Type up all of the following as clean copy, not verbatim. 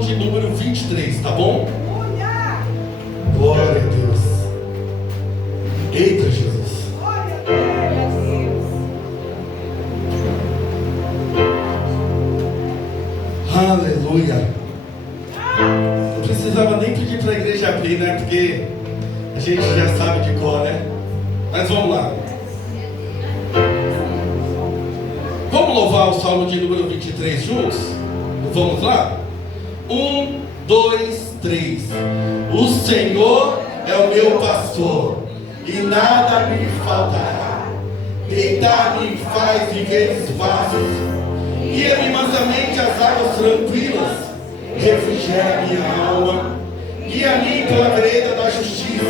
Salmo de número 23, tá bom? Glória a Deus. Eita, Jesus. Aleluia. Não precisava nem pedir para a igreja abrir, né? Porque a gente já sabe de cor, né? Mas vamos lá. Vamos louvar o Salmo de número 23 juntos? Vamos lá? 1, 2, 3. O Senhor é o meu pastor e nada me faltará. Deitar-me faz viver espaços, guia-me mansamente às águas tranquilas, refrigera minha alma, guia-me pela vereda da justiça,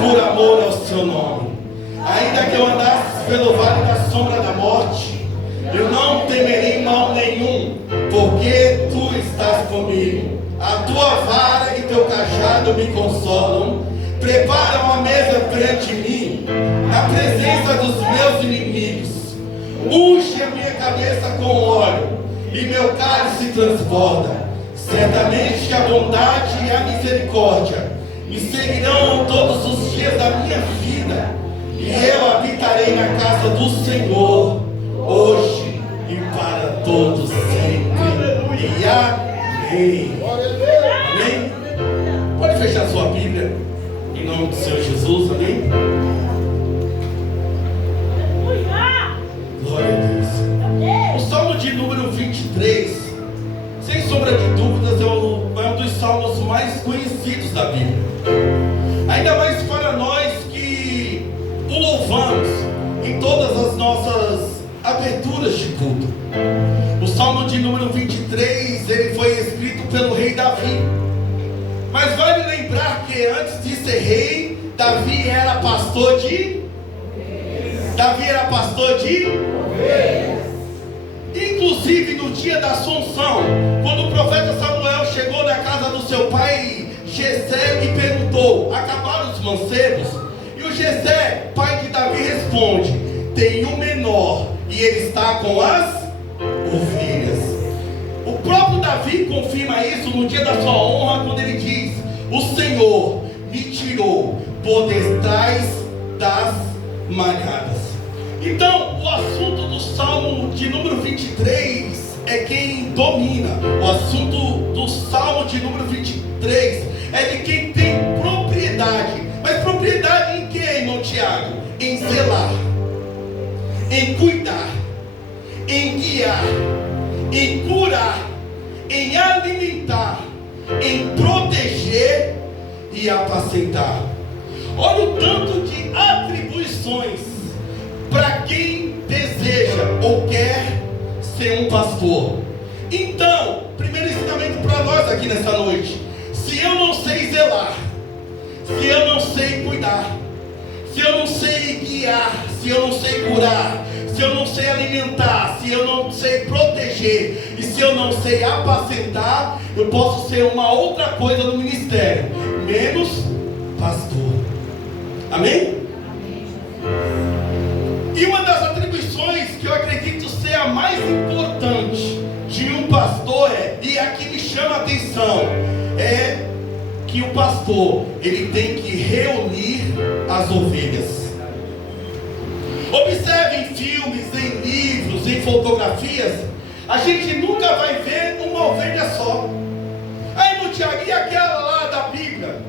por amor ao seu nome. Ainda que eu andasse pelo vale da sombra da morte, eu não temerei mal nenhum, porque tu estás comigo. A tua vara e teu cajado me consolam. Preparam a mesa perante mim, na presença dos meus inimigos. Unge a minha cabeça com óleo, e meu cálice transborda. Certamente que a bondade e a misericórdia me seguirão todos os dias da minha vida, e eu habitarei na casa do Senhor, hoje e para todos sempre. E amém. Amém? Pode fechar sua Bíblia, em nome do Senhor Jesus, amém? Glória a Deus. O Salmo de número 23, sem sombra de dúvidas, é um dos salmos mais conhecidos da Bíblia. Ainda mais para nós que o louvamos em todas as nossas aberturas de culto. O Salmo de número 23, ele foi escrito pelo rei Davi. Mas vale lembrar que antes de ser rei, Davi era pastor de ovelhas. Inclusive no dia da Assunção, quando o profeta Samuel chegou na casa do seu pai Jessé e perguntou: acabaram os mancebos? E o Jessé, pai de Davi, responde: tem um menor e ele está com as ovelhas. O próprio Davi confirma isso no dia da sua honra, quando ele diz: o Senhor me tirou por detrás das malhadas. Então, o assunto do Salmo de número 23 é quem domina. O assunto do Salmo de número 23 é de quem tem propriedade. Mas propriedade em que, irmão Tiago? Em zelar, em cuidar, em guiar, em curar, em alimentar, em proteger e apacentar. Olha o tanto de atribuições para quem deseja ou quer ser um pastor. Então, primeiro ensinamento para nós aqui nessa noite: se eu não sei zelar, se eu não sei cuidar, se eu não sei guiar, se eu não sei curar, se eu não sei alimentar, se eu não sei proteger e se eu não sei apacentar, eu posso ser uma outra coisa no ministério, menos pastor. Amém? E uma das atribuições que eu acredito ser a mais importante de um pastor e a que me chama a atenção, é que o pastor, ele tem que reunir as ovelhas. Observe em filmes, em livros, em fotografias, a gente nunca vai ver uma ovelha só. Aí no Tiago, e aquela lá da Bíblia?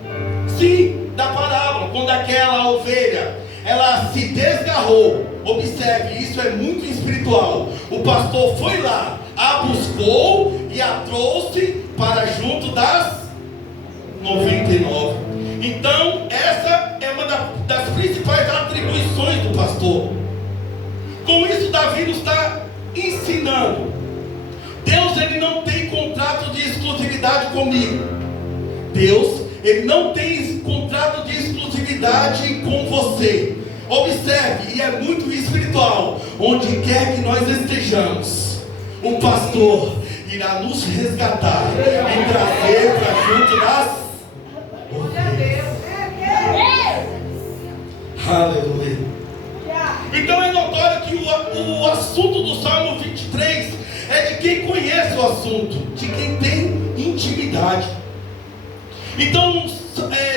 Sim, da parábola, quando aquela ovelha, ela se desgarrou. Observe, isso é muito espiritual. O pastor foi lá, a buscou e a trouxe para junto das 99. Então, essa é uma das principais atribuições do pastor. Com isso, Davi nos está ensinando: Deus, ele não tem contrato de exclusividade comigo. Deus, ele não tem contrato de exclusividade com você. Observe, e é muito espiritual: onde quer que nós estejamos, o pastor irá nos resgatar e trazer para junto das ovelhas. Aleluia. Então é notório que o assunto do Salmo 23 é de quem conhece o assunto, de quem tem intimidade verdade. Então,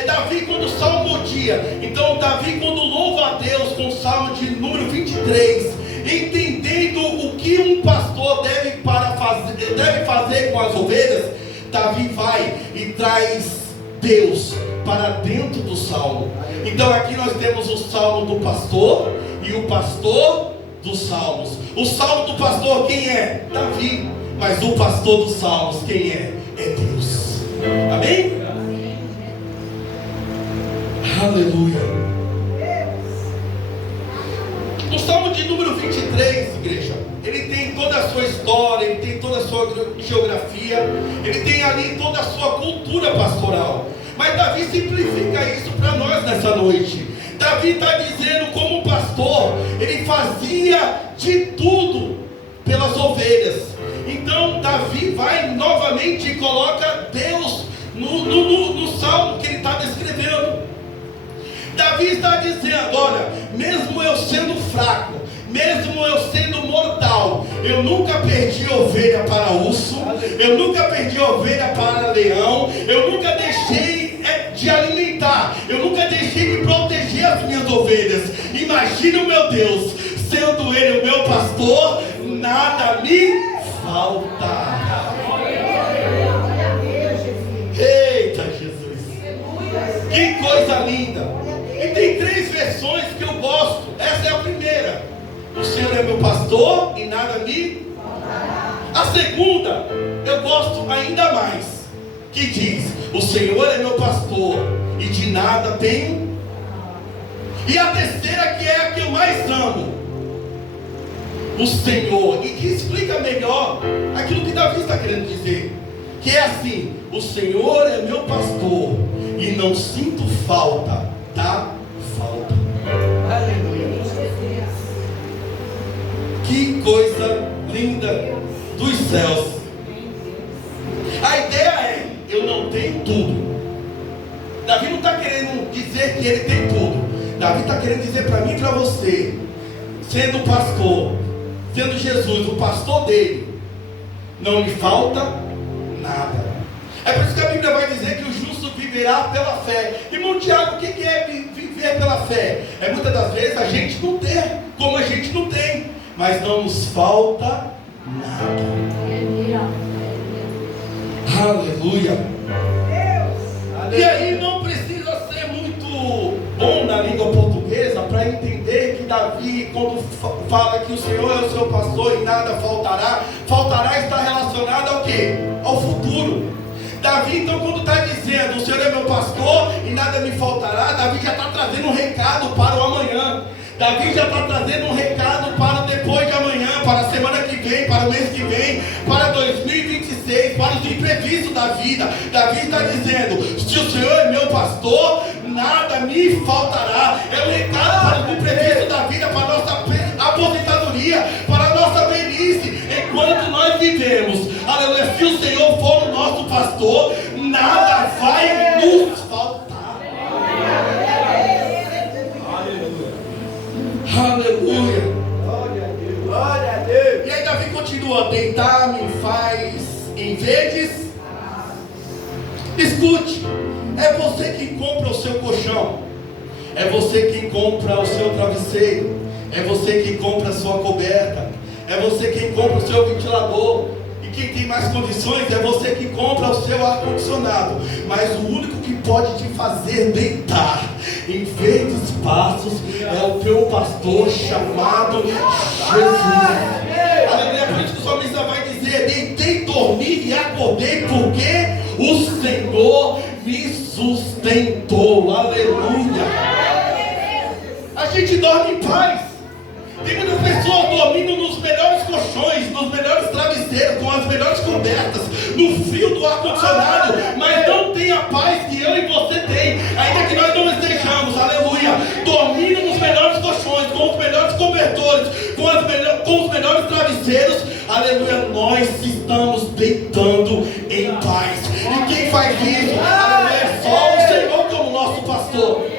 Davi, quando salmodia, então Davi, quando louva a Deus com o salmo de número 23, entendendo o que um pastor deve fazer com as ovelhas, Davi vai e traz Deus para dentro do salmo. Então aqui nós temos o salmo do pastor e o pastor dos salmos. O salmo do pastor quem é? Davi. Mas o pastor dos salmos quem é? É Deus. Amém? Aleluia. O salmo de número 23, igreja, ele tem toda a sua história, ele tem toda a sua geografia, ele tem ali toda a sua cultura pastoral. Mas Davi simplifica isso para nós nessa noite. Davi está dizendo como pastor, ele fazia de tudo pelas ovelhas. Então Davi vai novamente e coloca Deus no salmo que ele está descrevendo. Davi está dizendo, olha, mesmo eu sendo fraco, mesmo eu sendo mortal, eu nunca perdi ovelha para urso, eu nunca perdi ovelha para leão, eu nunca deixei de alimentar, eu nunca deixei de proteger as minhas ovelhas. Imagina o meu Deus, sendo Ele o meu pastor, nada me falta. Eita Jesus, que coisa linda. E tem 3 versões que eu gosto. Essa é a primeira: o Senhor é meu pastor e nada me faltará. A segunda eu gosto ainda mais, que diz: o Senhor é meu pastor e de nada tenho. E a terceira, que é a que eu mais amo, o Senhor, e que explica melhor aquilo que Davi está querendo dizer, que é assim: o Senhor é meu pastor e não sinto falta da falta. Aleluia. Que coisa linda dos céus. A ideia é: eu não tenho tudo. Davi não está querendo dizer que ele tem tudo. Davi está querendo dizer para mim e para você, sendo pastor, sendo Jesus o pastor dele, não lhe falta nada. É por isso que a Bíblia vai dizer que o justo viverá pela fé. Irmão Tiago, o que é viver pela fé? É muitas das vezes a gente não ter, como a gente não tem, mas não nos falta nada. Aleluia. E aí não precisa ser muito bom na língua portuguesa para entender que Davi, quando fala que o Senhor é o seu pastor e nada faltará, faltará está relacionado ao quê? Ao futuro. Davi, então, quando está dizendo o Senhor é meu pastor e nada me faltará, Davi já está trazendo um recado para o amanhã. Davi já está trazendo um recado para depois de amanhã, para a semana que vem, para o mês que vem, para 2026, para os imprevistos da vida. Davi está dizendo: se o Senhor é meu pastor, nada me faltará. É um recado para os imprevistos da vida, para a nossa aposentadoria, para a nossa velhice, enquanto nós vivemos. Aleluia. Se o Senhor for o nosso pastor, nada vai nos faltar. Aleluia. Glória a Deus. E aí Davi continua: deitar-me faz em verdes. Escute, é você quem compra o seu colchão, é você quem compra o seu travesseiro, é você quem compra a sua coberta, é você quem compra o seu ventilador. E quem tem mais condições é você que compra o seu ar-condicionado. Mas o único que pode te fazer deitar em verdes pastos é o teu pastor chamado Jesus. Aleluia. Por isso que o salmista vai dizer: deitei, dormi e acordei, porque o Senhor me sustentou. Aleluia. A gente dorme em paz. Tem muitas pessoas dormindo nos melhores colchões, nos melhores travesseiros, com as melhores cobertas, no frio do ar-condicionado, mas não tem a paz que eu e você tem, ainda que nós não estejamos, aleluia, dormindo nos melhores colchões, com os melhores cobertores, com os melhores travesseiros, aleluia, nós estamos deitando em paz. E quem faz isso, aleluia, é só o Senhor como nosso pastor.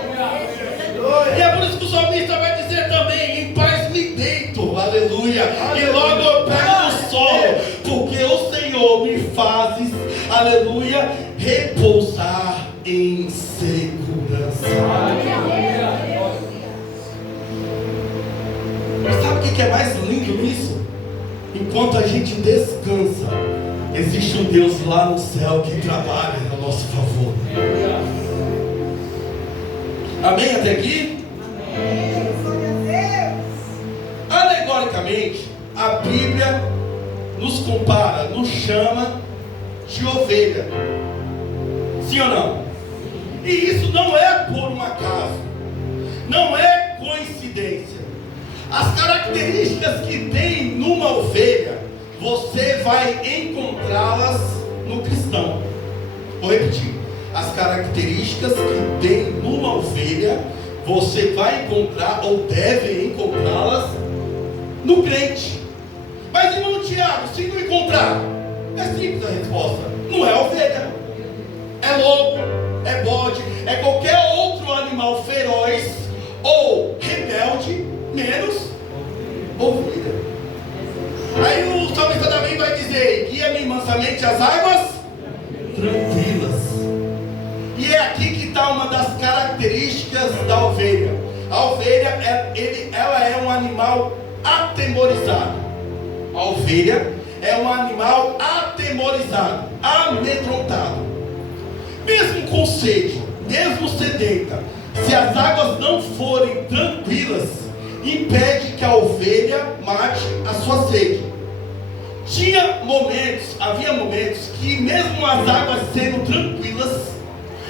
E é por isso que o salmista vai dizer também: em paz me deito, aleluia, e logo eu pego no solo, porque o Senhor me fazes, aleluia, repousar em segurança. Mas sabe o que é mais lindo nisso? Enquanto a gente descansa, existe um Deus lá no céu que trabalha a nosso favor. Amém até aqui? Amém. Alegoricamente, a Bíblia nos compara, nos chama de ovelha. Sim ou não? E isso não é por um acaso, não é coincidência. As características que tem numa ovelha, você vai encontrá-las no cristão. Vou repetir. As características que tem numa ovelha, você vai encontrar ou deve encontrá-las no crente. Mas irmão Tiago, se não encontrar, é simples a resposta: não é ovelha, é lobo, é bode, é qualquer outro animal feroz ou rebelde, menos ovelha. Aí o salmista Davi vai dizer: guia-me mansamente às águas tranquilas. E é aqui que está uma das características da ovelha. A ovelha, ela é um animal atemorizado. A ovelha é um animal atemorizado, amedrontado. Mesmo com sede, mesmo sedenta, se as águas não forem tranquilas, impede que a ovelha mate a sua sede. Havia momentos que mesmo as águas sendo tranquilas,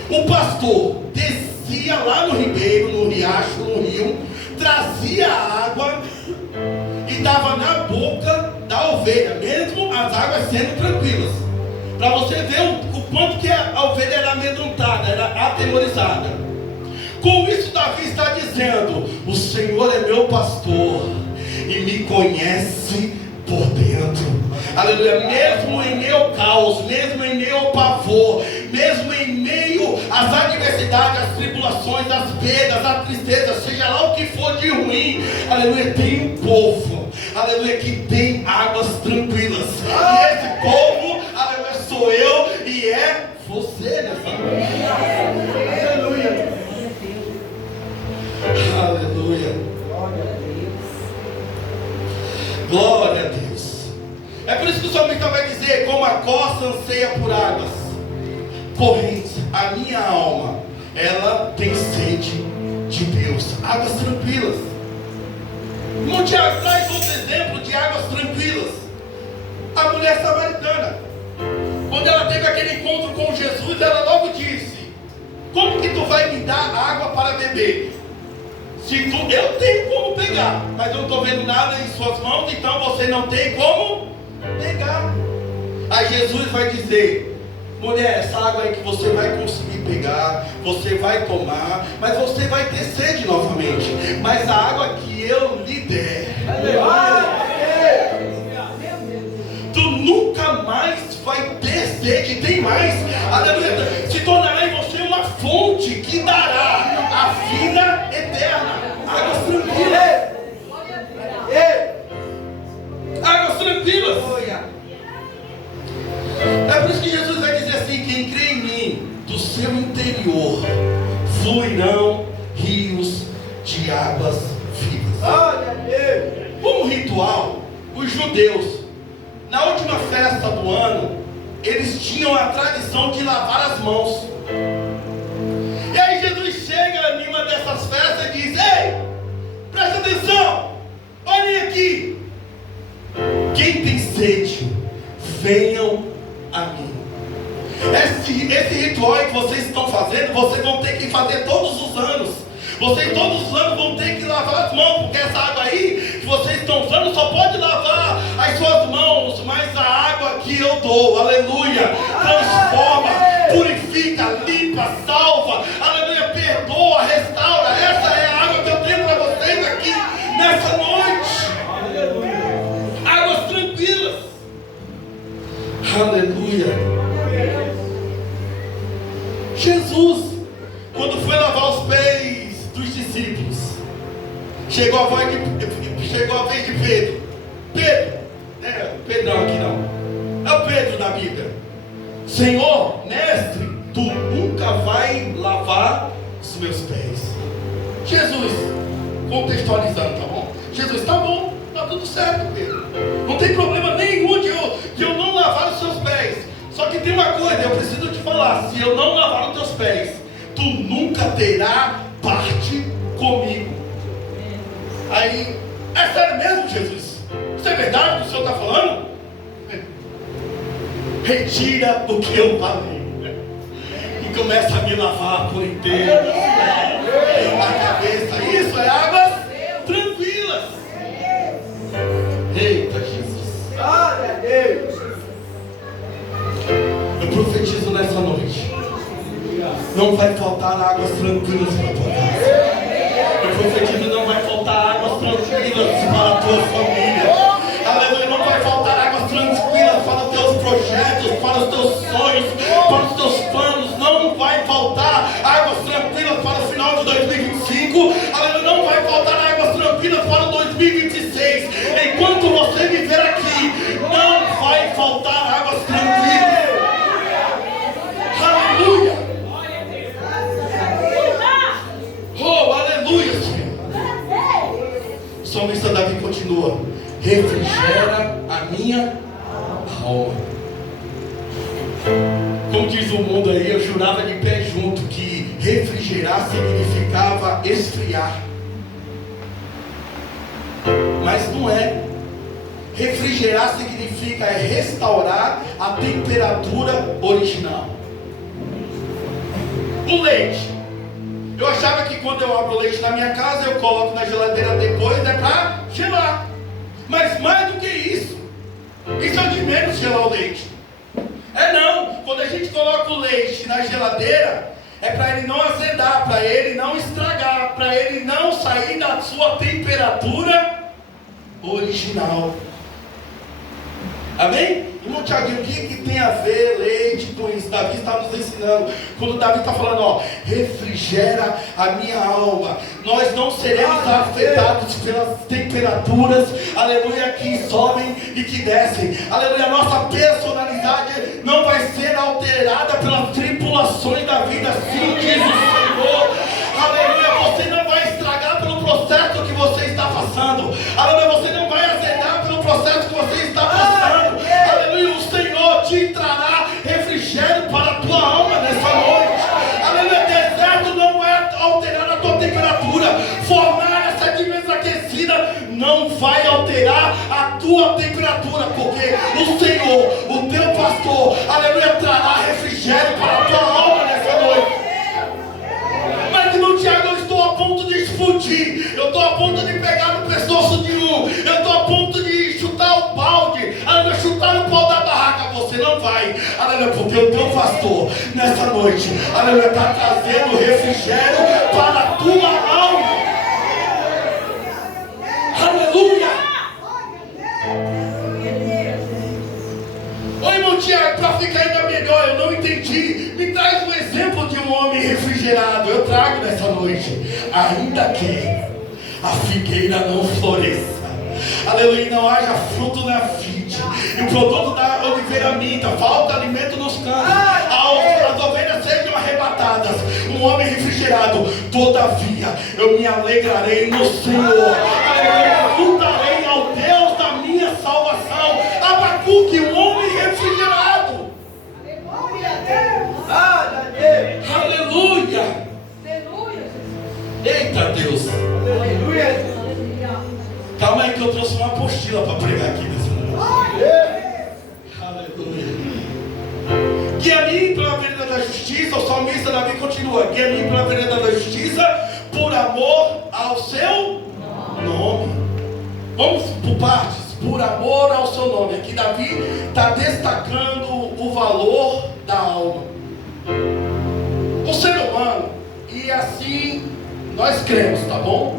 o pastor descia lá no ribeiro, no riacho, no rio, trazia a água e dava na boca da ovelha, mesmo as águas sendo tranquilas, para você ver o quanto que a ovelha era amedrontada, era atemorizada. Com isso Davi está dizendo: o Senhor é meu pastor e me conhece por dentro. Aleluia. Mesmo em meu caos, mesmo em meu pavor, mesmo em meio às adversidades, às tribulações, às perdas, à tristeza, seja lá o que for de ruim, aleluia, tem um povo, aleluia, que tem águas tranquilas. E esse povo, aleluia, sou eu e é você nessa noite. Aleluia. Aleluia. Glória a Deus. É por isso que o salmista vai dizer: como a costa anseia por águas correntes, a minha alma, ela tem sede de Deus. Águas tranquilas. Irmão Tiago traz outro exemplo de águas tranquilas. A mulher samaritana, quando ela teve aquele encontro com Jesus, ela logo disse: como que tu vai me dar água para beber? Eu tenho como pegar, mas eu não estou vendo nada em suas mãos, então você não tem como pegar. Aí Jesus vai dizer: mulher, essa água aí que você vai conseguir pegar, você vai tomar, mas você vai ter sede novamente. Mas a água que eu lhe der, tu nunca mais vai ter sede. Tem mais, aleluia, se tornará em você uma fonte que dará a vida eterna. Águas tranquilas. Águas tranquilas. É por isso que Jesus vai dizer assim: quem crê em mim, do seu interior fluirão rios de águas vivas. Como ritual, os judeus, na última festa do ano, eles tinham a tradição de lavar as mãos. E aí Jesus chega em uma dessas festas e diz: ei, presta atenção, olhem aqui, quem tem sede, venham a mim. Esse ritual que vocês estão fazendo, vocês vão ter que fazer todos os anos. Vocês todos os anos vão ter que lavar as mãos, porque essa água aí que vocês estão usando só pode lavar as suas mãos, mas a água que eu dou, aleluia, transforma, purifica, limpa, salva, aleluia, perdoa, restaura. Essa é a água que eu tenho para vocês aqui nessa noite. Aleluia. Águas tranquilas. Aleluia. Jesus, quando foi lavar os pés dos discípulos, chegou a vez de Pedro. Pedro, Pedrão aqui não, é o Pedro da Bíblia. Senhor, mestre, tu nunca vai lavar os meus pés. Jesus, contextualizando, tá bom? Jesus, tá bom, tá tudo certo, Pedro. Não tem problema nenhum de eu não lavar os seus pés. Só que tem uma coisa, eu preciso te falar: se eu não lavar os teus pés, tu nunca terá parte comigo. Aí, é sério mesmo, Jesus? Isso é verdade o que o Senhor está falando? Retira o que eu falei e começa a me lavar por inteiro, a cabeça. Isso é águas tranquilas. Eita Jesus, glória a Deus. Eu profetizo nessa noite: não vai faltar águas tranquilas para a tua casa. Eu profetizo: não vai faltar águas tranquilas para a tua família. Aleluia. Não vai faltar águas tranquilas para os teus projetos, para os teus sonhos, para os teus planos. Não vai faltar águas tranquilas para o final de 2025. Aleluia. Não vai faltar águas tranquilas para o 2026. Enquanto você viver aqui, não vai faltar águas tranquilas. Aleluia. Oh, aleluia, Senhor. O salmista Davi continua: refrigera a minha alma. Como diz o mundo aí, eu jurava de pé junto que refrigerar significava esfriar. Mas não é. Refrigerar significa restaurar a temperatura original. O leite. Eu achava que quando eu abro o leite na minha casa, eu coloco na geladeira depois, é para gelar. Mas mais do que isso é de menos gelar o leite. É não, quando a gente coloca o leite na geladeira, é para ele não azedar, para ele não estragar, para ele não sair da sua temperatura original. Amém? Irmão Tiaguinho, o que tem a ver leite com isso? Davi está nos ensinando. Quando Davi está falando, ó, refrigera a minha alma. Nós não seremos afetados pelas temperaturas, aleluia, que sobem e que descem. Aleluia, nossa personalidade não vai ser alterada pelas tribulações da vida. Sim, diz o Senhor. Aleluia, você não vai estragar pelo processo que você está passando. Aleluia, você não vai azedar pelo processo que você está passando. Aleluia, o Senhor te trará refrigério para a tua alma nessa noite. Aleluia, deserto não vai alterar a tua temperatura. Fornalha desaquecida não vai alterar a tua temperatura, porque o Senhor, o teu pastor, aleluia, trará refrigério para a tua alma nessa noite. Mas irmão Tiago, eu estou a ponto de explodir, eu estou a ponto de pegar no pescoço de um, eu estou a ponto de chutar o balde, aleluia, chutar o pau da barraca. Você não vai, aleluia, porque o teu pastor nessa noite, aleluia, está trazendo refrigério para a tua alma. Aleluia. Oi, irmão Tiago, para ficar ainda melhor, eu não entendi. Me traz um exemplo de um homem refrigerado. Eu trago nessa noite. Ainda que a figueira não floresça, aleluia, e não haja fruto na vide, e o produto da oliveira minta, falta alimento nos campos, as ovelhas sejam arrebatadas, um homem refrigerado, todavia eu me alegrarei no Senhor, aleluia, lutarei ao Deus da minha salvação. Abacuque, um homem refrigerado. Aleluia. Eita Deus. Aleluia. Calma aí que eu trouxe uma apostila para pregar aqui nessa noite. Aleluia. Guia-me pela vereda da justiça. O salmista Davi continua: guia-me pela vereda da justiça, por amor ao seu nome. Vamos por partes. Por amor ao seu nome. Aqui Davi está destacando o valor da alma. O ser humano, e assim nós cremos, tá bom?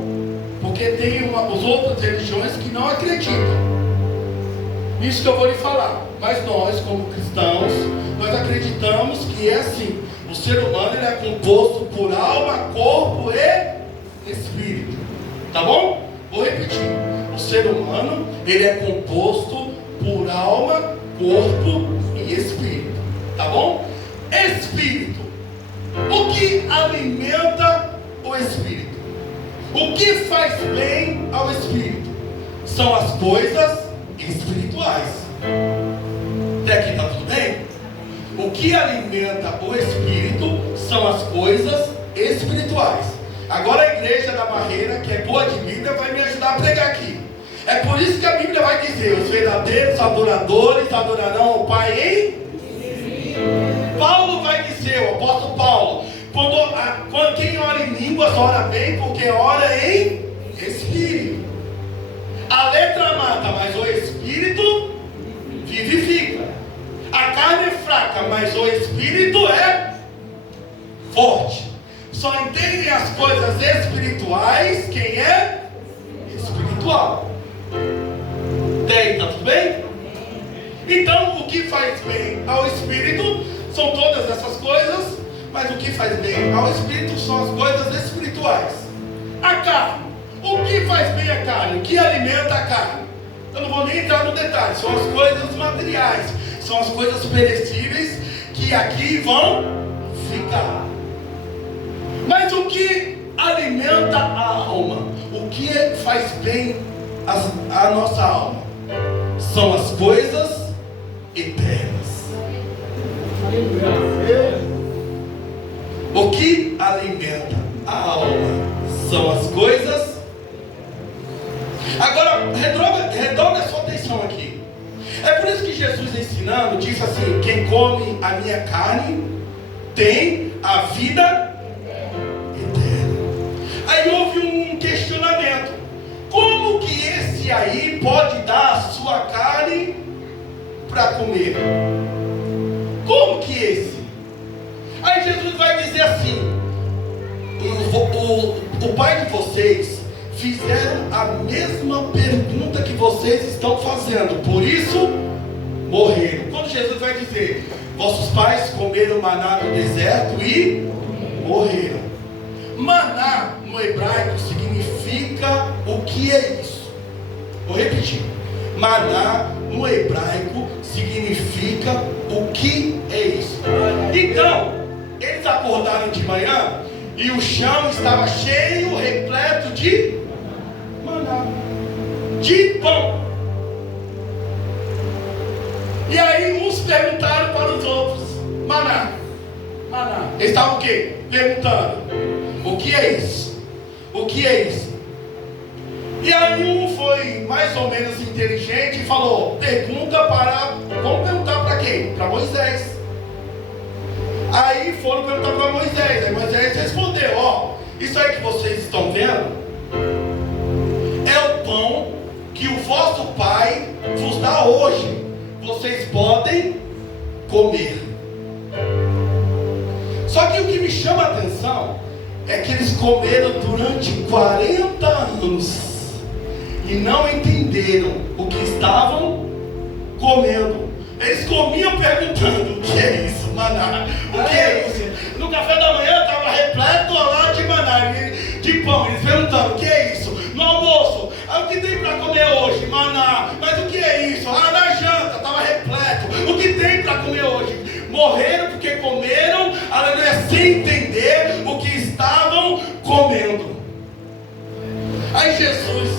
Porque tem as outras religiões que não acreditam nisso que eu vou lhe falar. Mas nós, como cristãos, nós acreditamos que é assim. O ser humano, ele é composto por alma, corpo e espírito. Tá bom? Vou repetir. O ser humano, ele é composto por alma, corpo e espírito. Tá bom? Espírito. O que alimenta o espírito? O que faz bem ao espírito? São as coisas espirituais. Até aqui está tudo bem? O que alimenta o espírito são as coisas espirituais. Agora a igreja da Barreira, que é boa de Bíblia, vai me ajudar a pregar aqui. É por isso que a Bíblia vai dizer: os verdadeiros adoradores adorarão ao Pai em Paulo vai dizer, o apóstolo Paulo, quando quem ora em línguas ora bem, porque ora em espírito. A letra mata, mas o espírito vivifica. A carne é fraca, mas o espírito é forte. Só entendem as coisas espirituais quem é espiritual. Daí, tá tudo bem? Então, o que faz bem ao espírito são todas essas coisas, mas o que faz bem ao espírito são as coisas espirituais. A carne. O que faz bem a carne? O que alimenta a carne? Eu não vou nem entrar no detalhe. São as coisas materiais. São as coisas perecíveis que aqui vão ficar. Mas o que alimenta a alma? O que faz bem a nossa alma? São as coisas eternas. O que alimenta a alma são as coisas. Agora, redobra a sua atenção aqui. É por isso que Jesus ensinando, disse assim: quem come a minha carne tem a vida eterna. Aí houve um questionamento: como que esse aí pode dar a sua carne para comer? Como que esse? Aí Jesus vai dizer assim: o pai de vocês fizeram a mesma pergunta que vocês estão fazendo, por isso morreram. Quando Jesus vai dizer: vossos pais comeram maná no deserto e morreram. Maná no hebraico significa o que é isso? Vou repetir. Maná no hebraico significa o que é isso. Então, eles acordaram de manhã e o chão estava cheio, repleto de maná, de pão. E aí uns perguntaram para os outros: maná. Eles estavam o quê? Perguntando: o que é isso? O que é isso? E aí um foi mais ou menos inteligente e falou: vamos perguntar para quem? Para Moisés. Aí foram perguntar para Moisés. Aí Moisés respondeu: ó, isso aí que vocês estão vendo é o pão que o vosso pai vos dá hoje. Vocês podem comer. Só que o que me chama a atenção é que eles comeram durante 40 anos e não entenderam o que estavam comendo. Eles comiam perguntando: o que é isso, maná? O que é isso? No café da manhã estava repleto lá de maná, de pão. Eles perguntando: o que é isso? No almoço: o que tem para comer hoje? Maná. Mas o que é isso? Na janta estava repleto. O que tem para comer hoje? Morreram porque comeram, aleluia, sem entender o que estavam comendo. Aí Jesus,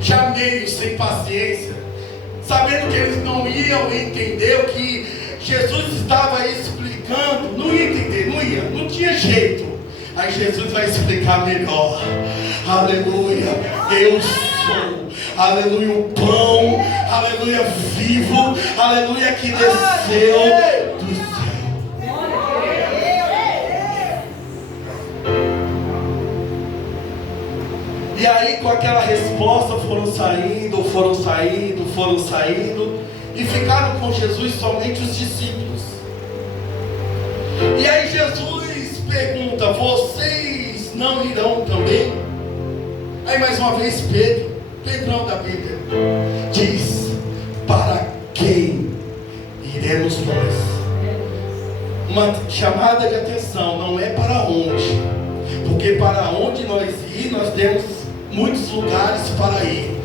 já meio sem paciência, sabendo que eles não iam entender o que Jesus estava explicando, não ia entender, não tinha jeito. Aí Jesus vai explicar melhor. Aleluia, eu sou, aleluia, o pão, aleluia, vivo, aleluia, que desceu do céu. E aí com aquela resposta foram saindo e ficaram com Jesus somente os discípulos. E aí Jesus pergunta: vocês não irão também? Aí mais uma vez Pedrão da Bíblia diz: para quem iremos nós? Uma chamada de atenção, não é para onde, porque para onde nós ir, nós temos muitos lugares para ir.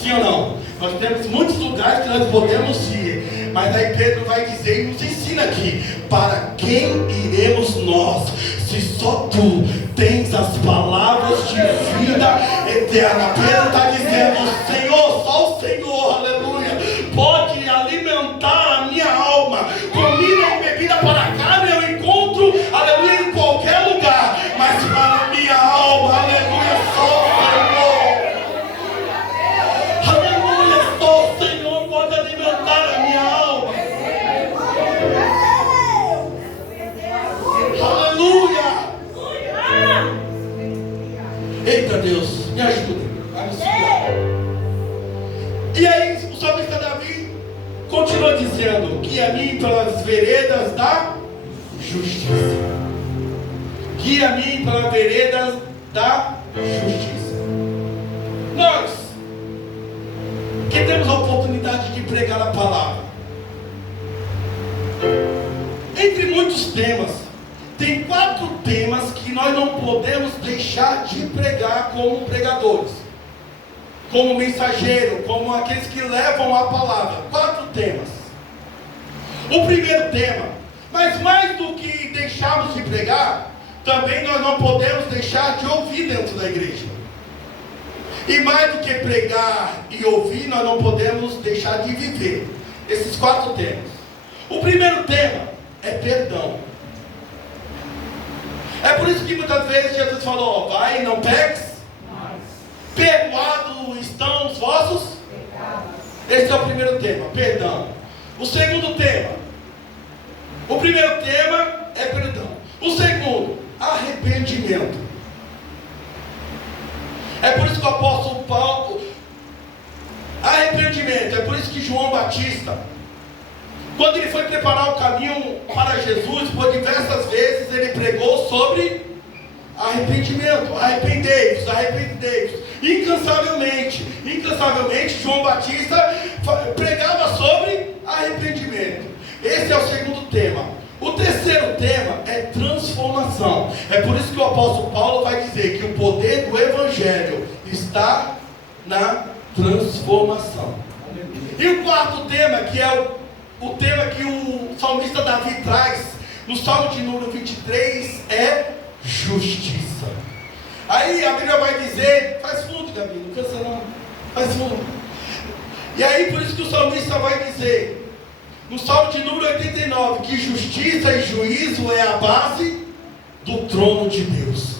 Sim ou não? Nós temos muitos lugares que nós podemos ir, Mas aí Pedro vai dizer e nos ensina aqui: para quem iremos nós, se só tu tens as palavras de vida eterna? Pedro está dizendo: Senhor, só o Senhor, aleluia, pode alimentar a minha alma. Comida e bebida para a carne eu encontro, aleluia, em qualquer lugar, mas para a minha alma, aleluia, só o Senhor. Aleluia, só o Senhor pode alimentar a minha alma. Aleluia. Eita Deus, me ajuda. E aí o salmista Davi continua dizendo: guia-me pelas veredas da justiça. Guia-me pelas veredas da justiça. Nós que temos a oportunidade de pregar a palavra, entre muitos temas, tem 4 temas que nós não podemos deixar de pregar como pregadores, como mensageiro, como aqueles que levam a palavra. 4 temas. O primeiro tema, mas mais do que deixarmos de pregar, também nós não podemos deixar de ouvir dentro da igreja. E mais do que pregar e ouvir, nós não podemos deixar de viver. Esses 4 temas. O primeiro tema é perdão. É por isso que muitas vezes Jesus falou: vai e não peques, perdoados estão os vossos pecados. Esse é o primeiro tema, perdão. O segundo tema, o primeiro tema é perdão. O segundo, arrependimento. É por isso que o apóstolo Paulo, arrependimento, é por isso que João Batista, quando ele foi preparar o caminho para Jesus, por diversas vezes ele pregou sobre arrependimento. Arrependei-vos, arrependei-vos. Incansavelmente, João Batista pregava sobre arrependimento. Esse é o segundo tema. O terceiro tema é transformação. É por isso que o apóstolo Paulo vai dizer que o poder do evangelho está na transformação. E o quarto tema, que é o tema que o salmista Davi traz no Salmo de número 23, é justiça. Aí a Bíblia vai dizer, faz fundo, Gabi, não cansa não, faz fundo. E aí por isso que o salmista vai dizer, no Salmo de número 89, que justiça e juízo é a base do trono de Deus.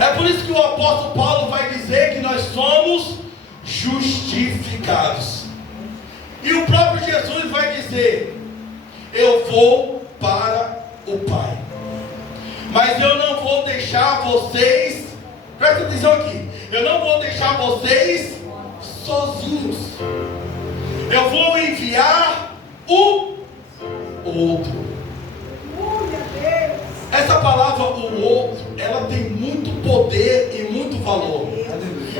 É por isso que o apóstolo Paulo vai dizer que nós somos justificados. E o próprio Jesus vai dizer: eu vou para o Pai, mas eu não vou deixar vocês, presta atenção aqui, eu não vou deixar vocês sozinhos. Eu vou enviar o outro. Essa palavra, o outro, ela tem muito poder e muito valor.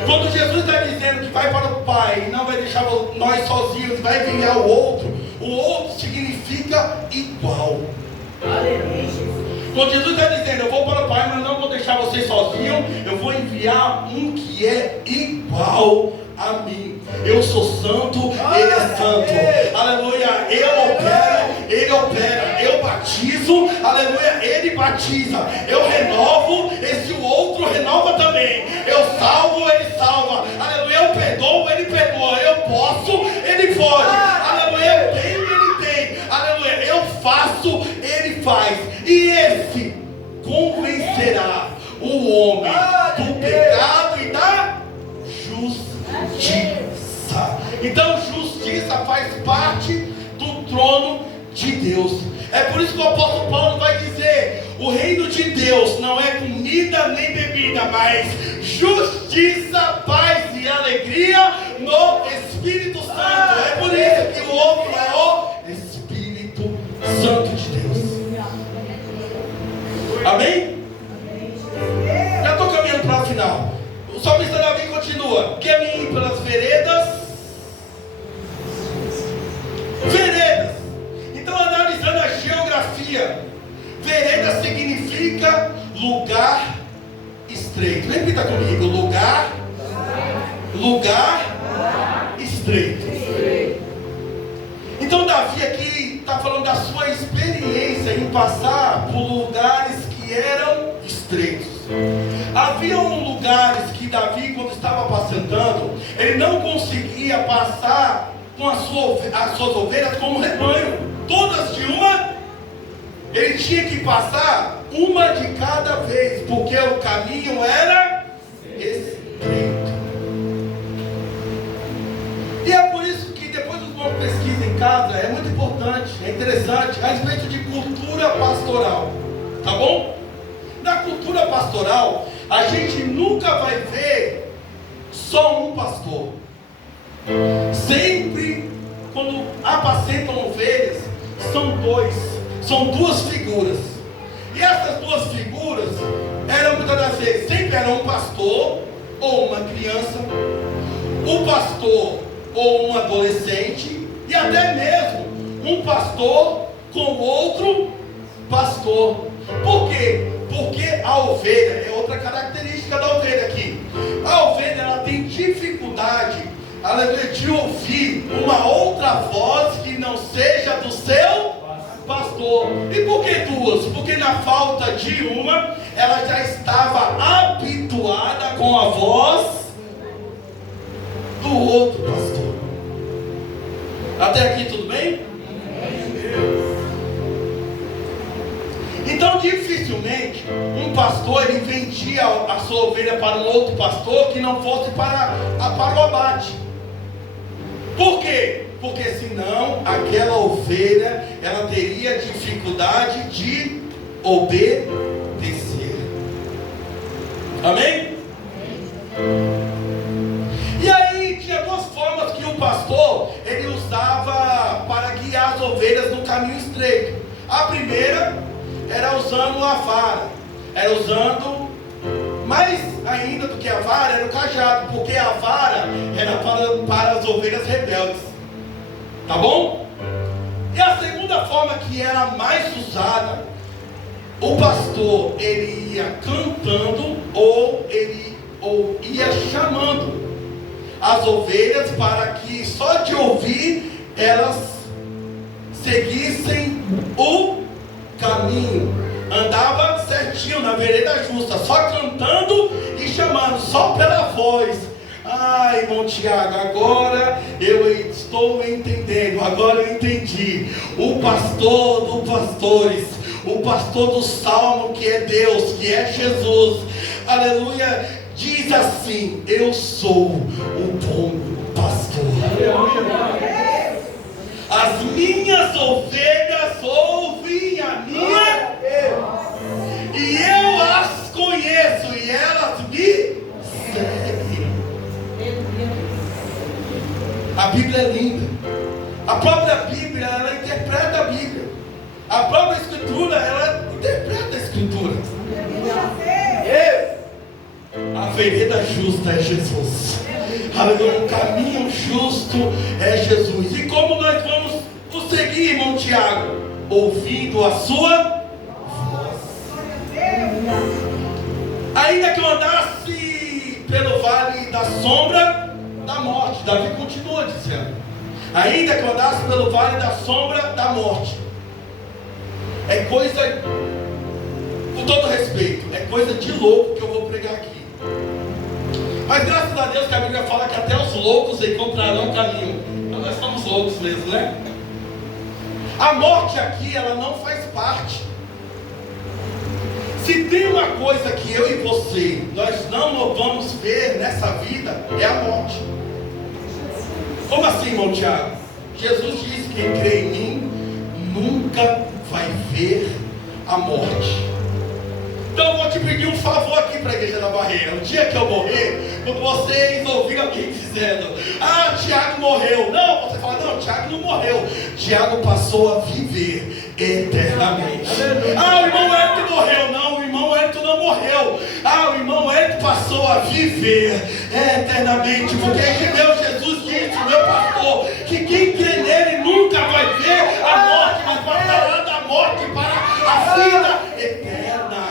Quando Jesus está dizendo que vai para o Pai e não vai deixar nós sozinhos, vai enviar o outro significa igual. Quando Jesus está dizendo: eu vou para o Pai, mas não vou deixar vocês sozinhos, eu vou enviar um que é igual a mim. Eu sou santo, Ele é santo. Aleluia. Eu opero, Ele opera. Eu batizo, aleluia, Ele batiza. Eu renovo, esse outro renova também. Eu salvo, Ele salva. Aleluia. Eu perdoo, Ele perdoa. Eu posso, Ele pode. Aleluia. Eu tenho, Ele tem. Aleluia. Eu faço, Ele faz. E esse convencerá o homem do pecado e da justiça. Então justiça faz parte do trono de Deus. É por isso que o apóstolo Paulo vai dizer: o reino de Deus não é comida nem bebida, mas justiça, paz e alegria no Espírito Santo. É por isso que o outro é o Espírito Santo de Deus. Amém? Já estou caminhando para o final. O salmista Davi continua: guia-me pelas veredas. Então, analisando a geografia, vereda significa lugar estreito. Repita comigo: lugar estreito. Então havia aqui, está falando da sua experiência em passar por lugares que eram estreitos. Havia lugares que Davi, quando estava apacentando, ele não conseguia passar com as suas ovelhas como rebanho, todas de uma. Ele tinha que passar uma de cada vez, porque o caminho era estreito. E é por isso que depois que uma pesquisa em casa, é muito importante, é interessante, a respeito de cultura pastoral, tá bom? Na cultura pastoral, a gente nunca vai ver só um pastor. Sempre, quando apacentam ovelhas, são duas figuras. E essas duas figuras eram muitas das vezes, sempre era um pastor ou uma criança, um pastor ou um adolescente, e até mesmo um pastor com outro pastor. Por quê? Porque a ovelha, é outra característica da ovelha aqui. A ovelha, ela tem dificuldade, aleluia, de ouvir uma outra voz que não seja do seu pastor. E por que duas? Porque na falta de uma, ela já estava habituada com a voz do outro pastor. Até aqui tudo bem? Então dificilmente um pastor ele vendia a sua ovelha para um outro pastor que não fosse para o abate. Por quê? Porque senão aquela ovelha ela teria dificuldade de obedecer. Amém? E aí tinha duas formas que o pastor ele usava para guiar as ovelhas no caminho estreito. A primeira era usando a vara, era usando, mais ainda do que a vara, era o cajado, porque a vara era para as ovelhas rebeldes, tá bom? E a segunda forma que era mais usada, o pastor ele ia cantando ou ia chamando as ovelhas para que só de ouvir elas seguissem o caminho, andava certinho na vereda justa, só cantando e chamando, só pela voz. Ai, irmão Tiago, agora eu estou entendendo, agora eu entendi. O pastor dos pastores, o pastor do salmo, que é Deus, que é Jesus, aleluia, diz assim: eu sou o bom pastor. As minhas ovelhas ouvem a minha, e eu as conheço, e elas me seguem. A Bíblia é linda. A própria Bíblia, ela interpreta a Bíblia. A própria Escritura, ela interpreta a Escritura. A vereda justa é Jesus. Aleluia, o caminho justo é Jesus. E como nós vamos o seguir, irmão Tiago? Ouvindo a sua voz. Ainda que eu andasse pelo vale da sombra da morte, Davi continua dizendo, ainda que eu andasse pelo vale da sombra da morte, é coisa, com todo respeito, é coisa de louco que eu vou pregar aqui. Mas graças a Deus que a Bíblia fala que até os loucos encontrarão caminho. Então nós somos loucos mesmo, né? A morte aqui, ela não faz parte. Se tem uma coisa que eu e você, nós não vamos ver nessa vida, é a morte. Como assim, irmão Tiago? Jesus disse: quem crê em mim, nunca vai ver a morte. Então eu vou te pedir um favor aqui para a Igreja da Barreira. O dia que eu morrer, quando vocês ouvirem alguém dizendo: ah, Tiago morreu. Não, você fala: não, Tiago não morreu. Tiago passou a viver eternamente. Ah, o irmão Hélito morreu. Não, o irmão Hélito não morreu. Ah, o irmão Hélito passou a viver eternamente. Porque meu Jesus disse, o meu pastor, que quem crê nele nunca vai ver a morte, mas passará da morte para a vida eterna.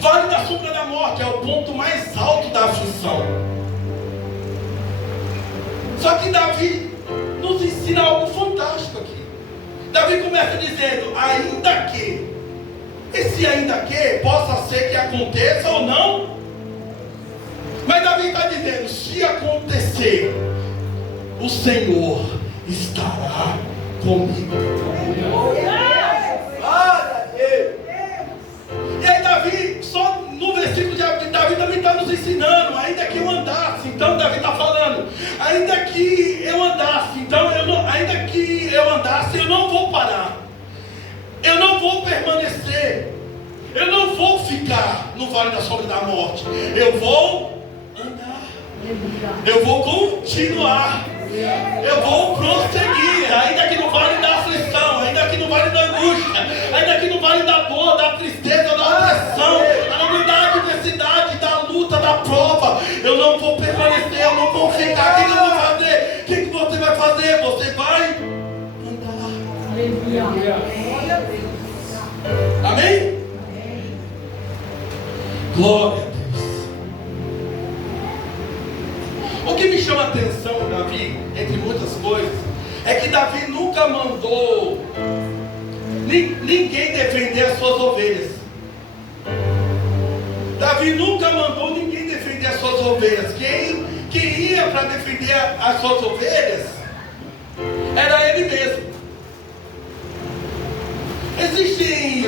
Vale da sombra da morte é o ponto mais alto da aflição. Só que Davi nos ensina algo fantástico aqui. Davi começa dizendo, ainda que, esse ainda que possa ser que aconteça ou não, mas Davi está dizendo, se acontecer, o Senhor estará comigo. E aí Davi, só no versículo de Davi também está nos ensinando, ainda que eu andasse, então Davi está falando, ainda que eu andasse, então ainda que eu andasse, eu não vou parar, eu não vou permanecer, eu não vou ficar no vale da sombra da morte, eu vou andar, eu vou continuar, eu vou prosseguir, ainda que no vale da aflição, ainda que no vale da angústia, ainda que no vale da dor, da tristeza, da opressão, da adversidade, da luta, da prova, eu não vou permanecer, eu não vou ficar. O que eu vou fazer? O que você vai fazer? Você vai andar. Amém? Glória a Deus. O que me chama a atenção, Davi, entre muitas coisas, é que Davi nunca mandou ninguém defender as suas ovelhas. Davi nunca mandou ninguém defender as suas ovelhas. Quem ia para defender as suas ovelhas era ele mesmo. Existem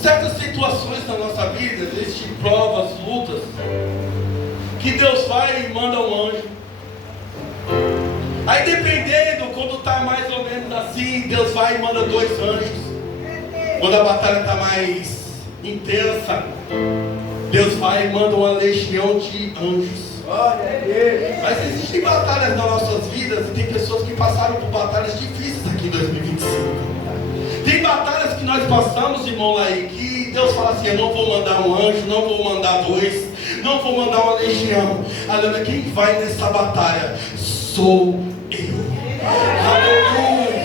certas situações na nossa vida, existem provas, lutas, que Deus vai e manda um anjo. Aí dependendo, quando está mais ou menos assim, Deus vai e manda 2 anjos. Quando a batalha está mais intensa, Deus vai e manda uma legião de anjos. Mas existem batalhas nas nossas vidas, e tem pessoas que passaram por batalhas difíceis aqui em 2025. Tem batalhas que nós passamos, irmão Laí, que Deus fala assim, eu não vou mandar um anjo, não vou mandar 2, não vou mandar uma legião. Aleluia, quem vai nessa batalha sou eu. Aleluia.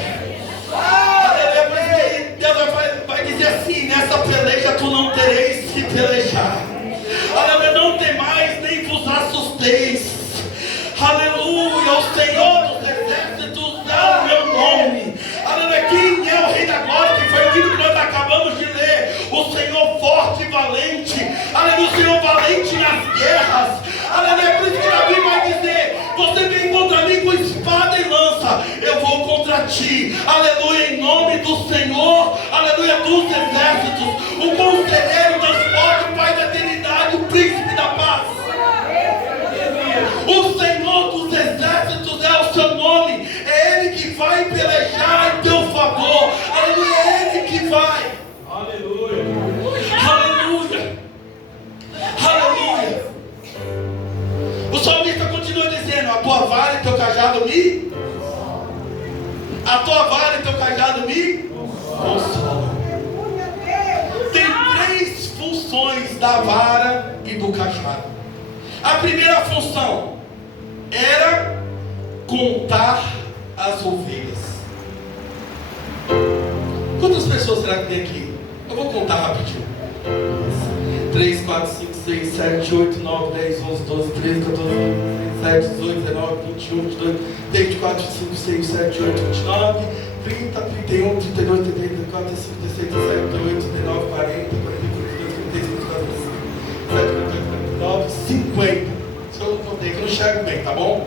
Aleluia, Deus vai dizer assim, nessa peleja tu não tereis que pelejar. Aleluia, não tem mais, nem vos assusteis. Aleluia, o Senhor dos exércitos é o meu nome. Aleluia, quem é o Rei da Glória? Que foi o livro que nós acabamos de ler. O Senhor forte e valente. Aleluia, o Senhor valente nas guerras. Aleluia, por isso que Davi vai dizer, você vem contra mim com espada e lança, eu vou contra ti. Aleluia, em nome do Senhor, aleluia, dos exércitos, o conselheiro das fortes, o Pai da eternidade, o príncipe da paz. O Senhor dos exércitos é o seu nome. É Ele que vai pelejar em teu favor. Aleluia, é Ele que vai. Aleluia. Aleluia. Aleluia. O salmista continua dizendo, a tua vara e teu cajado me... A tua vara e teu cajado me... consolam. Tem 3 funções da vara e do cajado. A primeira função era contar as ovelhas. Quantas pessoas será que tem aqui? Eu vou contar rapidinho. 3, 4, 5, 6, 7, 8, 9, 10, 11, 12, 13, 14, 15, 17, 18, 19, 21, 22, 24, 25, 26, 27, 28, 29, 30, 31, 32, 33, 34, 35, 36, 37, 38, 39, 40, 41, 50. Se eu não contei, que eu não enxergo bem, tá bom?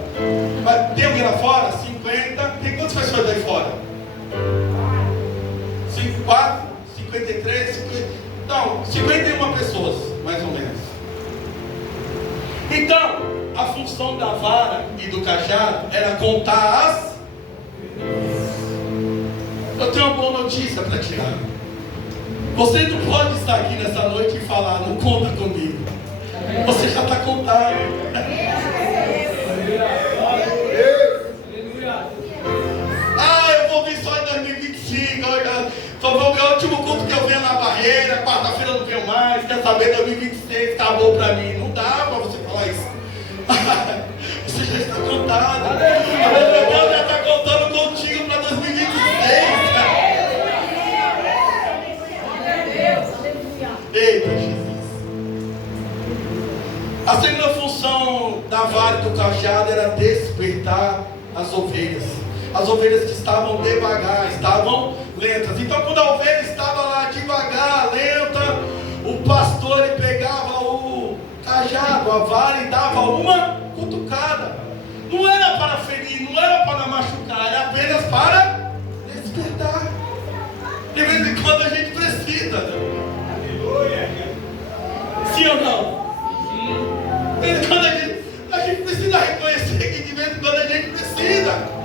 Mas tem alguém lá fora? 50. Tem quantas pessoas aí fora? 54, 53, 50. Não, 51 pessoas, mais ou menos. Então, a função da vara e do cajado era contar as... Eu tenho uma boa notícia para te dar. Você não pode estar aqui nessa noite e falar, não conta comigo. Você já está contado. Ah, eu vou vir só em 2025. Só vou ver o último culto que eu venho na barreira. Quarta-feira eu não venho mais. Quer saber, 2026 acabou para mim. Não dá para você falar isso. Você já está contado. Deus já está contando contigo para 2026. Eita, Jesus. A segunda função da vara e do cajado era despertar as as ovelhas que estavam devagar, estavam lentas. Então quando a ovelha estava lá devagar, lenta, o pastor ele pegava o cajado, a vara e dava uma cutucada. Não era para ferir, não era para machucar, era apenas para despertar. De vez em quando a gente precisa. Sim ou não? De vez em quando a gente precisa reconhecer que de vez em quando a gente precisa.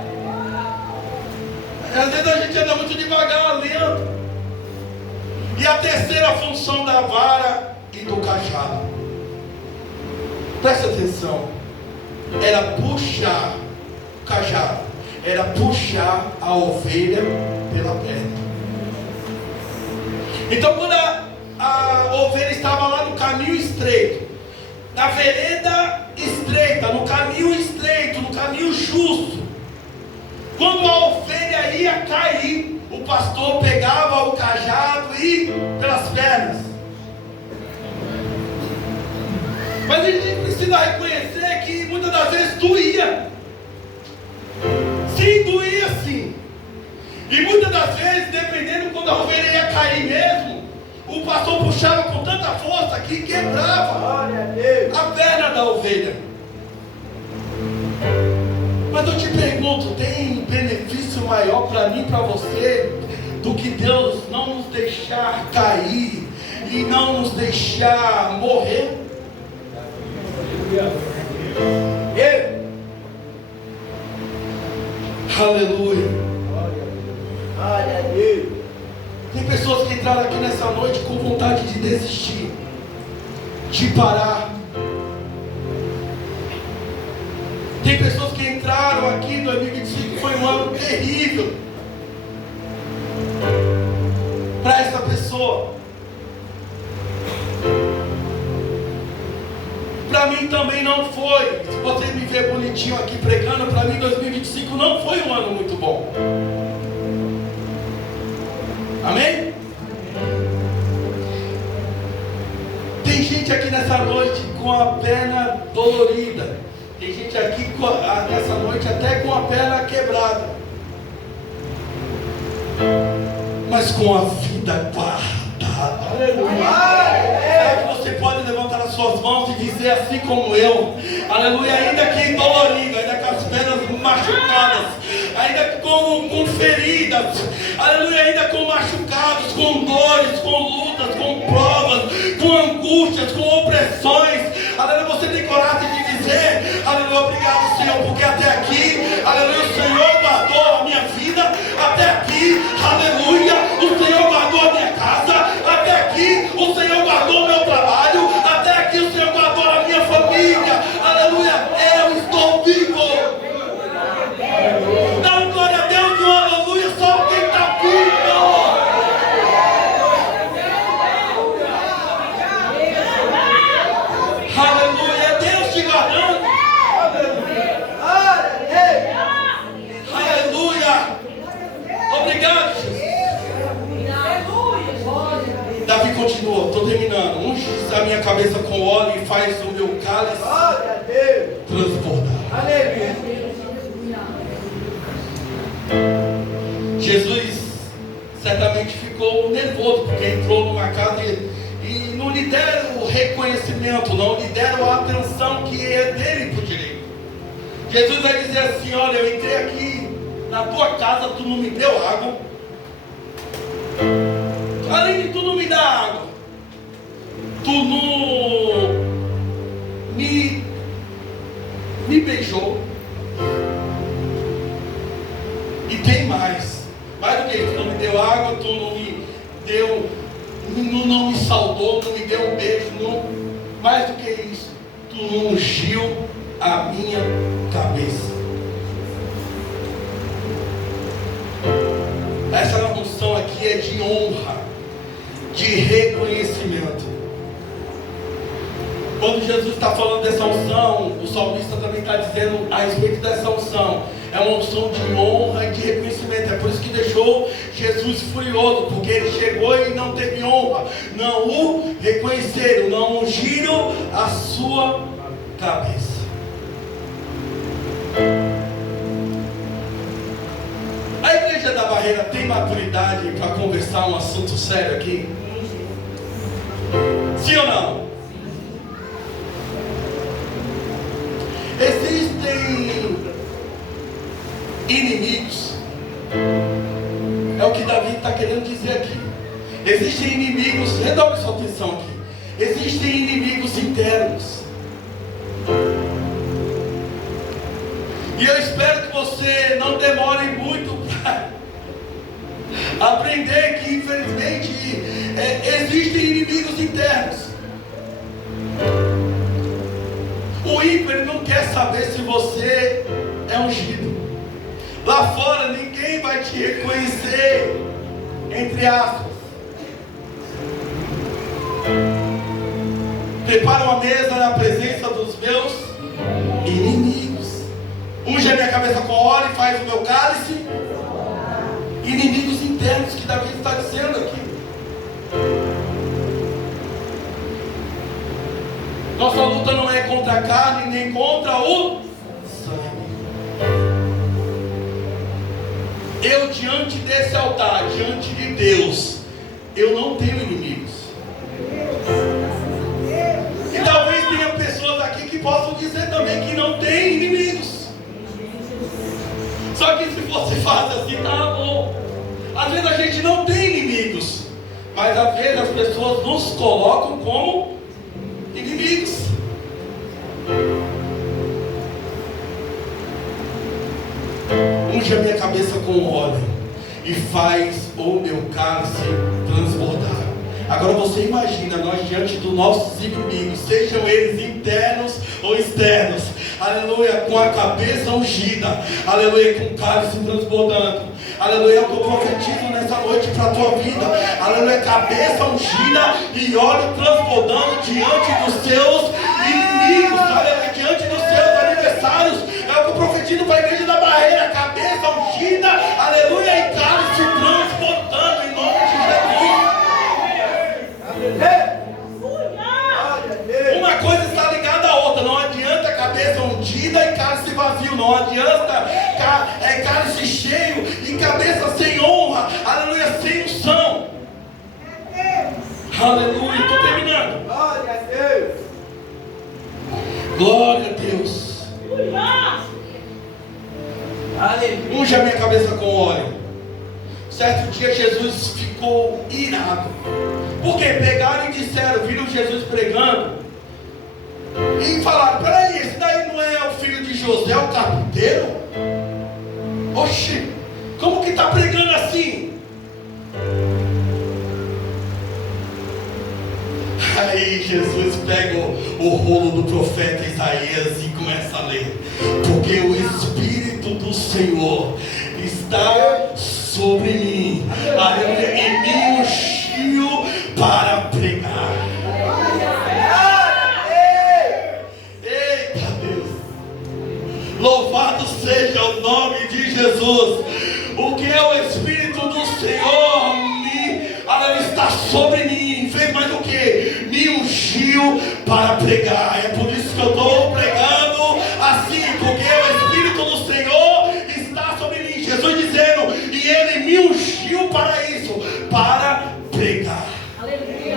Às vezes a gente anda muito devagar, lento. E a terceira função da vara e do cajado, presta atenção, era puxar o cajado, era puxar a ovelha pela perna. Então quando a ovelha estava lá no caminho estreito, na vereda estreita, no caminho estreito, no caminho justo, quando a ovelha ia cair, o pastor pegava o cajado e pelas pernas. Mas a gente precisa reconhecer que muitas das vezes doía. Sim, doía sim. E muitas das vezes, dependendo quando a ovelha ia cair mesmo, o pastor puxava com tanta força que quebrava a perna da ovelha. Mas eu te pergunto, tem benefício maior para mim e para você do que Deus não nos deixar cair e não nos deixar morrer? Aleluia. Tem pessoas que entraram aqui nessa noite com vontade de desistir, de parar. Tem pessoas que entraram aqui em 2025, foi um ano terrível para essa pessoa. Para mim também não foi. Se você me ver bonitinho aqui pregando, para mim 2025 não foi um ano muito bom. Amém? Tem gente aqui nessa noite com a perna dolorida. Tem gente aqui nessa noite até com a perna quebrada, mas com a vida guardada. Aleluia! Você pode levantar as suas mãos e dizer assim como eu, aleluia, ainda que dolorido, ainda com as pernas machucadas, ainda com feridas, aleluia, ainda com machucados, com dores, com lutas, com provas, com angústias, com opressões, aleluia, você tem coragem de dizer, aleluia, obrigado Senhor, porque até aqui, aleluia, o Senhor guardou a minha vida, até aqui, aleluia, o Senhor guardou a minha casa, até aqui, o Senhor guardou o meu trabalho, até aqui o Senhor guardou a minha família, aleluia, eu estou vivo. Dá um glória a Deus e um aleluia, só quem está vivo. Aleluia, Deus te guardando. Aleluia. Obrigado, Jesus. Davi continua, estou terminando. Unge a minha cabeça com óleo e faz o meu cálice transbordar. Jesus certamente ficou nervoso porque entrou numa casa e não lhe deram o reconhecimento, não lhe deram a atenção que é dele por direito. Jesus vai dizer assim: olha, eu entrei aqui na tua casa, tu não me deu água. Além de tu não me dar água, tu não me beijou. E tem mais do que isso, tu não me deu água, tu não me deu, não me saudou, não me deu um beijo, não. Mais do que isso, tu não ungiu a minha cabeça. Essa unção aqui é de honra, de reconhecimento. Quando Jesus está falando dessa unção, o salmista também está dizendo a respeito dessa unção. É uma unção de honra e de reconhecimento. É por isso que deixou Jesus furioso, porque ele chegou e não teve honra, não o reconheceram, não ungiram a sua cabeça. da Barreira tem maturidade para conversar um assunto sério aqui? Sim ou não? Existem inimigos. É o que Davi está querendo dizer aqui. Existem inimigos, redobre sua atenção aqui. Existem inimigos internos. E eu espero que você não demore muito para aprender que, infelizmente, existem inimigos internos. O ímpio não quer saber se você é ungido. Lá fora ninguém vai te reconhecer, entre aspas. Prepara uma mesa na presença dos meus inimigos. Unge a minha cabeça com óleo e faz o meu cálice. Inimigos internos que Davi está dizendo aqui. Nossa luta não é contra a carne nem contra o sangue. Eu diante desse altar, diante de Deus, eu não tenho inimigos. E talvez tenha pessoas aqui que possam dizer também que não tem inimigos. Só que se você faz assim, tá bom. Às vezes a gente não tem inimigos, mas às vezes as pessoas nos colocam como inimigos. Unge a minha cabeça com óleo e faz o meu cálice transbordar. Agora você imagina nós diante dos nossos inimigos, sejam eles internos ou externos, aleluia, com a cabeça ungida, aleluia, com o cálice transbordando, aleluia, eu profetizo nessa noite para a tua vida, aleluia, cabeça ungida e óleo transbordando diante dos seus inimigos, aleluia, diante dos seus aniversários, é o que eu profetizo para a igreja da Barreira, cabeça ungida, aleluia, e cálice transbordando em nome de Jesus. Uma coisa está ligada à outra. Não adianta cabeça ungida e cálice vazio. Não adianta cálice cheio e cabeça sem honra. Aleluia, sem unção. Aleluia, estou terminando. Glória a Deus. Glória a Deus. Unge a minha cabeça com óleo. Certo dia Jesus ficou irado. Porque pegaram e disseram, viram Jesus pregando e falaram, peraí, esse daí não é o filho de José, o carpinteiro? Oxi, como que está pregando assim? Aí Jesus pega o rolo do profeta Isaías e começa a ler. Porque o Espírito do Senhor está sobre mim, aleluia, e me ungiu para pregar. Eita Deus, louvado seja o nome de Jesus. O que é o Espírito do Senhor está sobre mim, fez mais o que? Me ungiu para pregar. É por isso que eu estou pregando assim, porque o Espírito do Senhor está sobre mim. Jesus dizendo, e Ele me ungiu para isso, para pregar. Aleluia.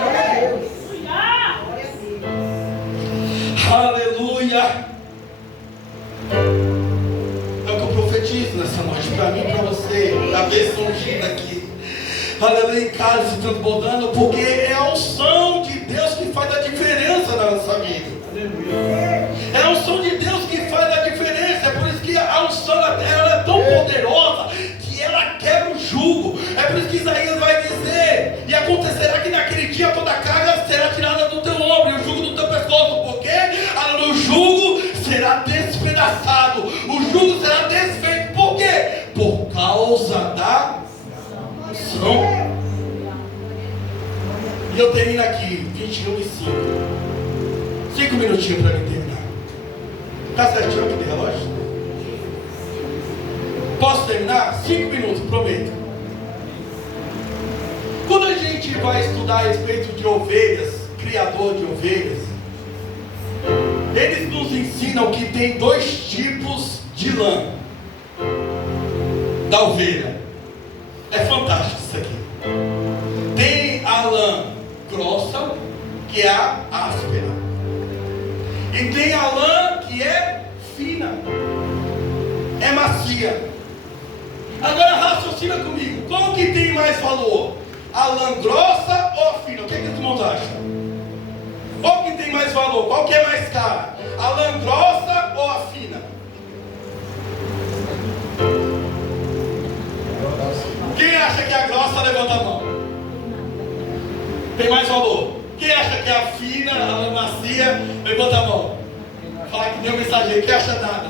Aleluia. É o que eu profetizo nessa noite para mim e para você. Cabeça ungida aqui, aleluia, cálice transbordando, porque é a unção de Deus que faz a diferença na nossa vida. É a unção de Deus que faz a diferença. É por isso que a unção ela é tão poderosa que ela quebra o jugo. É por isso que Isaías vai dizer, e acontecerá que naquele dia toda a carga será tirada do teu ombro e o jugo do teu pescoço, porque o jugo será despedaçado, o jugo será desfeito. Por quê? Por causa da unção. E eu termino aqui 21 e 5 minutinhos para mim terminar. Está certinho aqui de relógio? Posso terminar? 5 minutos, prometo. Quando a gente vai estudar a respeito de ovelhas, criador de ovelhas, eles nos ensinam que tem 2 tipos de lã da ovelha. É fantástico isso aqui. Tem a lã grossa, que é a áspera. E tem a lã que é fina. É macia. Agora raciocina comigo. Qual que tem mais valor? A lã grossa ou a fina? O que os irmãos acham? Qual que tem mais valor? Qual que é mais cara? A lã grossa ou a fina? Quem acha que a grossa, levanta a mão. Tem mais valor. Quem acha que a fina, a lã macia, levanta a mão. Fala que deu mensageiro. Quem acha nada?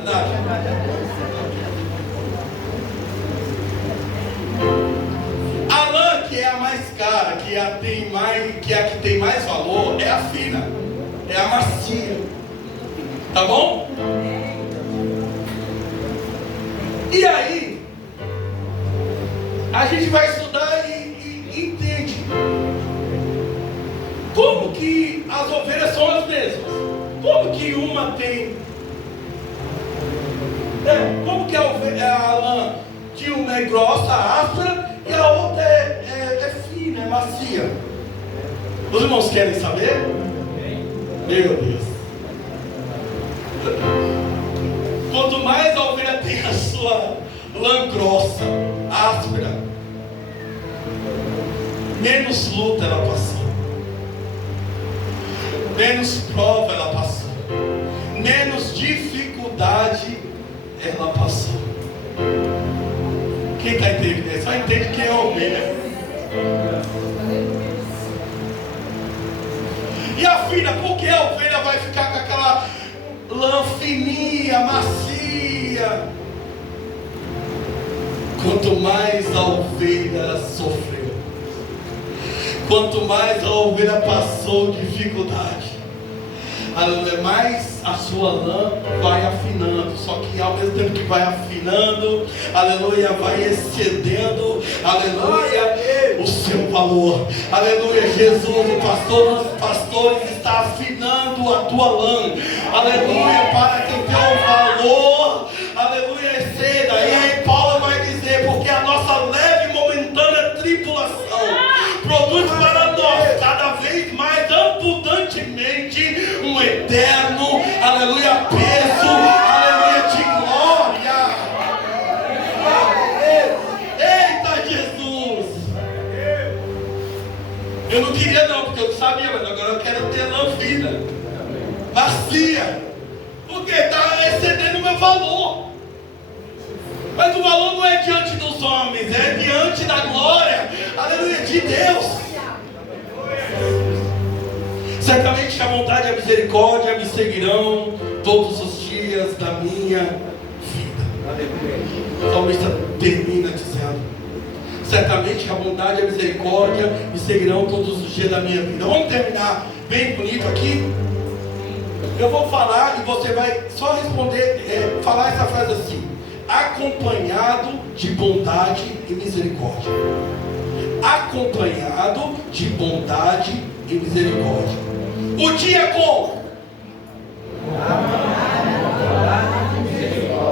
A lã que é a mais cara, que é a que tem mais valor, é a fina, é a macia. Tá bom? E aí, a gente vai estudar e entende como que as ovelhas são as mesmas. Como que uma tem... como que a lã de uma é grossa, áspera, e a outra é fina, é macia. Os irmãos querem saber? Meu Deus. Quanto mais a ovelha tem a sua lã grossa, áspera, menos luta ela passou, menos prova ela passou, menos dificuldade ela passou. Quem está entendendo? Só entende quem é a ovelha. E a fina, por que a ovelha vai ficar com aquela lã fininha, macia? Quanto mais a ovelha sofreu, quanto mais a ovelha passou dificuldade, mais a sua lã vai afinando. Só que ao mesmo tempo que vai afinando, aleluia, vai excedendo, aleluia, o seu valor. Aleluia, Jesus, os pastores está afinando a tua lã, aleluia, para que o teu valor, aleluia, exceda. E aí Paulo vai dizer, porque a nossa leve e momentânea tribulação produz para nós cada vez mais abundantemente um eterno, aleluia, peso, aleluia, de glória. Eita Jesus! Eu não queria não, porque eu não sabia, mas agora eu quero ter lã fina, macia, porque está excedendo o meu valor. Mas o valor não é diante dos homens, é diante da glória, aleluia, de Deus. Certamente a vontade e a misericórdia me seguirão todos os dias da minha vida. O salmista termina dizendo: certamente a bondade e a misericórdia me seguirão todos os dias da minha vida. Vamos terminar bem bonito aqui? Eu vou falar e você vai só responder, falar essa frase assim: acompanhado de bondade e misericórdia. Acompanhado de bondade e misericórdia. O dia como?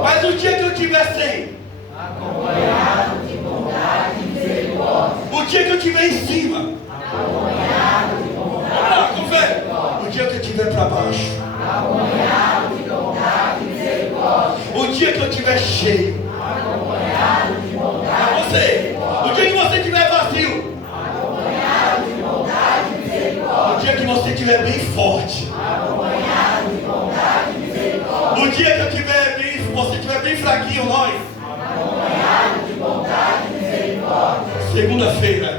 Mas o dia que eu estiver sem? Acompanhado de bondade e misericórdia. O dia que eu estiver em cima? Acompanhado de bondade e misericórdia. O dia que eu estiver para baixo? Acompanhado de bondade e misericórdia. O dia que eu estiver cheio? Acompanhado de bondade e misericórdia. O dia que você estiver vazio? Acompanhado de bondade e misericórdia. O dia que você estiver bem forte? Acompanhado de bondade e misericórdia. O dia que eu estiver bem, você estiver bem fraquinho, nós? Acompanhado de bondade e misericórdia. Segunda-feira?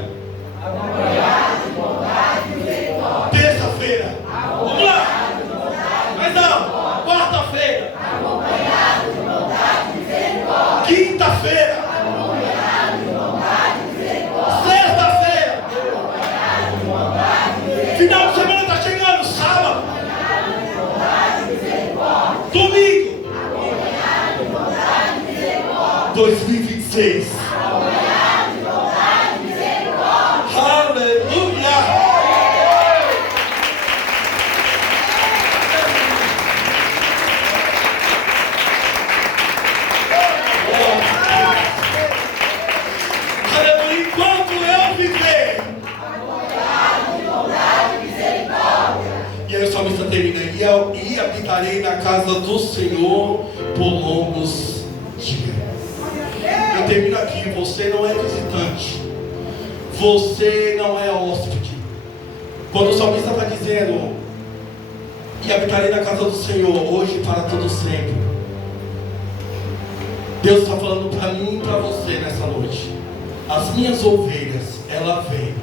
Acompanhado de bondade e misericórdia. Terça-feira? Vamos lá! Mais alto! Quarta-feira? Acompanhado de bondade e misericórdia. Quinta-feira? Acompanhado de bondade e misericórdia. Sexta-feira? Acompanhado de bondade e misericórdia. Final de semana está chegando, sábado. Acompanhado de bondade e misericórdia. Domingo. Acompanhado de bondade e misericórdia. 2026. Acompanhado de bondade e misericórdia. E aí o salmista termina: e habitarei na casa do Senhor por longos dias. Eu termino aqui: você não é visitante, você não é hóspede. Quando o salmista está dizendo: e habitarei na casa do Senhor, hoje para todo sempre, Deus está falando para mim e para você nessa noite: as minhas ovelhas, ela vem